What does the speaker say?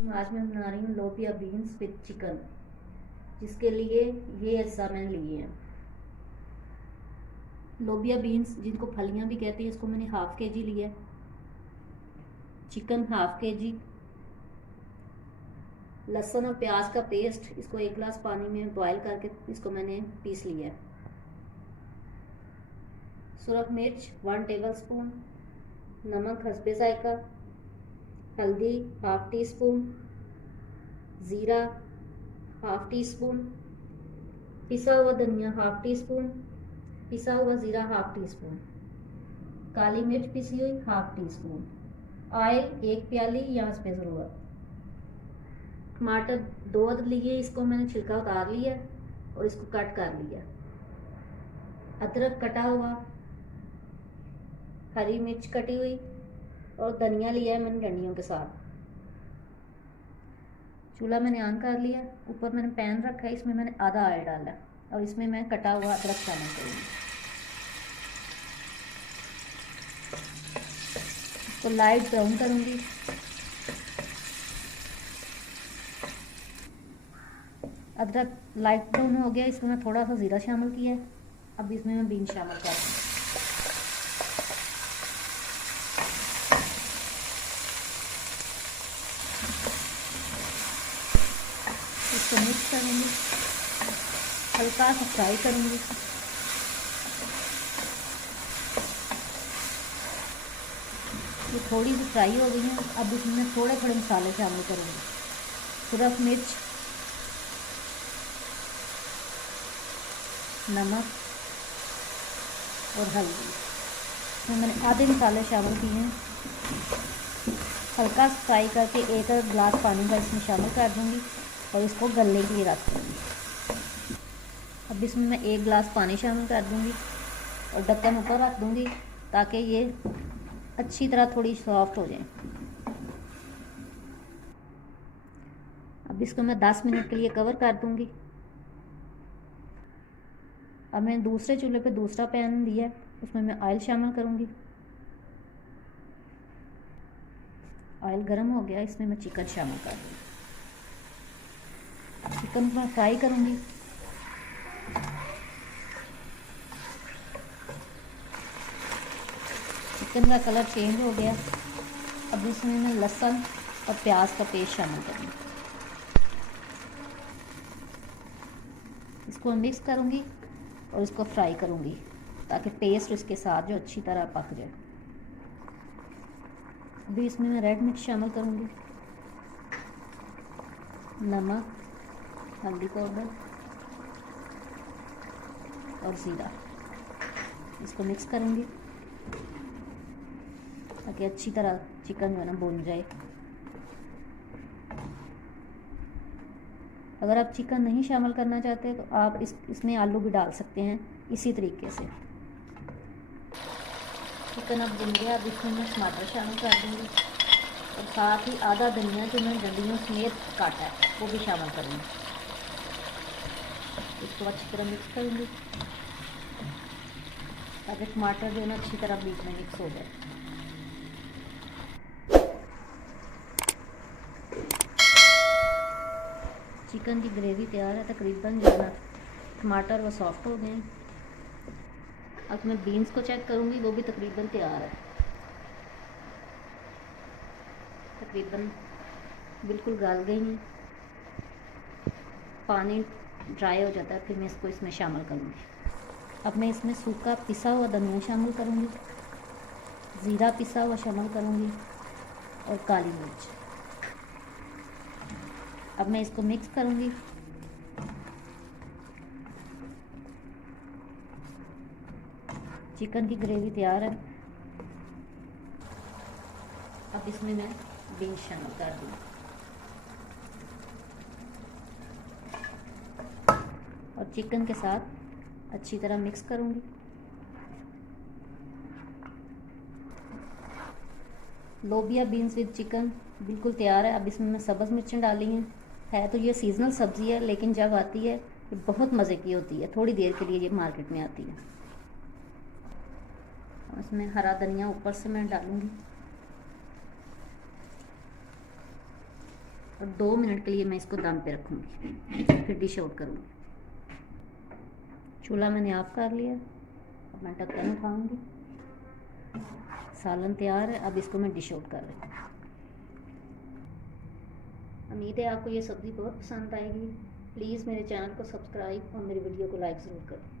आज मैं बना रही हूँ लोबिया बीन्स विद चिकन, जिसके लिए ये अज्जा मैंने लिए हैं। लोबिया बीन्स जिनको फलियाँ भी कहते हैं, इसको मैंने हाफ के जी लिया है। चिकन हाफ के जी, लहसुन और प्याज का पेस्ट, इसको 1 गिलास पानी में बॉयल करके इसको मैंने पीस लिया है। सुरख मिर्च 1 टेबल स्पून, नमक हस्बे जायका, हल्दी हाफ टी स्पून, ज़ीरा हाफ टी स्पून, पिसा हुआ धनिया हाफ टी स्पून, पिसा हुआ ज़ीरा हाफ टी स्पून, काली मिर्च पिसी हुई हाफ टी स्पून, ऑयल 1 प्याली या पे ज़रूरत। टमाटर 2 अदद लिए, इसको मैंने छिलका उतार लिया और इसको कट कर लिया। अदरक कटा हुआ, हरी मिर्च कटी हुई और धनिया लिया है मैंने डंडियों के साथ। चूल्हा मैंने ऑन कर लिया, ऊपर मैंने पैन रखा है, इसमें मैंने आधा ऑयल डाला और इसमें मैं कटा हुआ अदरक शामिल करूँगी। इसको लाइट ब्राउन करूँगी। अदरक लाइट ब्राउन हो गया, इसमें मैं थोड़ा सा ज़ीरा शामिल किया है। अब इसमें मैं बीन शामिल कर दूँगी। इसको मिक्स करूँगी, हल्का सा फ्राई करूँगी। ये थोड़ी सी फ्राई हो गई है। अब इसमें थोड़े थोड़े मसाले शामिल करूँगी। सुरख मिर्च, नमक और हल्दी। इसमें मैंने आधे मसाले शामिल किए हैं। हल्का फ्राई करके 1 गिलास पानी का इसमें शामिल कर दूँगी और इसको गलने के लिए रख दूँगी। अब इसमें मैं 1 गिलास पानी शामिल कर दूँगी और ढक्कन ऊपर रख दूँगी ताकि ये अच्छी तरह थोड़ी सॉफ्ट हो जाए। अब इसको मैं 10 मिनट के लिए कवर कर दूँगी। अब मैंने दूसरे चूल्हे पे दूसरा पैन दिया है, उसमें मैं ऑयल शामिल करूँगी। ऑयल गर्म हो गया, इसमें मैं चिकन शामिल कर दूँगी। चिकन को मैं फ्राई करूँगी। चिकन का कलर चेंज हो गया। अब इसमें मैं लहसुन और प्याज का पेस्ट शामिल करूँगी। इसको मिक्स करूँगी और इसको फ्राई करूँगी ताकि पेस्ट इसके साथ जो अच्छी तरह पक जाए। अभी इसमें मैं रेड मिर्च शामिल करूँगी, नमक, हल्दी पाउडर और ज़ीरा। इसको मिक्स करूँगी ताकि अच्छी तरह चिकन जो है ना भून जाए। अगर आप चिकन नहीं शामिल करना चाहते तो आप इसमें आलू भी डाल सकते हैं इसी तरीके से। चिकन अब भुन गया। अब इसमें मैं टमाटर शामिल कर दूँगी और साथ ही आधा धनिया जो मैंने डंडियों समेत काटा है वो भी शामिल करूँगी। इसको अच्छी तरह मिक्स करूँगी ताकि टमाटर जो है ना अच्छी तरह बीच में मिक्स हो जाए। चिकन की ग्रेवी तैयार है, तकरीबन जो है ना टमाटर वो सॉफ्ट हो गए। अब मैं बीन्स को चेक करूँगी, वो भी तकरीबन तैयार है। तकरीबन बिल्कुल गल गई हैं। पानी ड्राई हो जाता है फिर मैं इसको इसमें शामिल करूँगी। अब मैं इसमें सूखा पिसा हुआ धनिया शामिल करूँगी, ज़ीरा पिसा हुआ शामिल करूँगी और काली मिर्च। अब मैं इसको मिक्स करूँगी। चिकन की ग्रेवी तैयार है। अब इसमें मैं बीन्स शामिल कर दूँगी और चिकन के साथ अच्छी तरह मिक्स करूँगी। लोबिया बीन्स विद चिकन बिल्कुल तैयार है। अब इसमें मैं सब्ज़ मिर्चें डाली हैं। है तो ये सीजनल सब्ज़ी है, लेकिन जब आती है ये बहुत मज़े की होती है। थोड़ी देर के लिए ये मार्केट में आती है। उसमें हरा धनिया ऊपर से मैं डालूँगी। और 2 मिनट के लिए मैं इसको दम पे रखूँगी, फिर डिश आउट करूँगी। चूल्हा मैंने ऑफ कर लिया, अब मैं ढक्कन उठाऊँगी। सालन तैयार है, अब इसको मैं डिश आउट कर रही हूँ। उम्मीद है आपको ये सब्ज़ी बहुत पसंद आएगी। प्लीज़ मेरे चैनल को सब्सक्राइब और मेरी वीडियो को लाइक ज़रूर करें।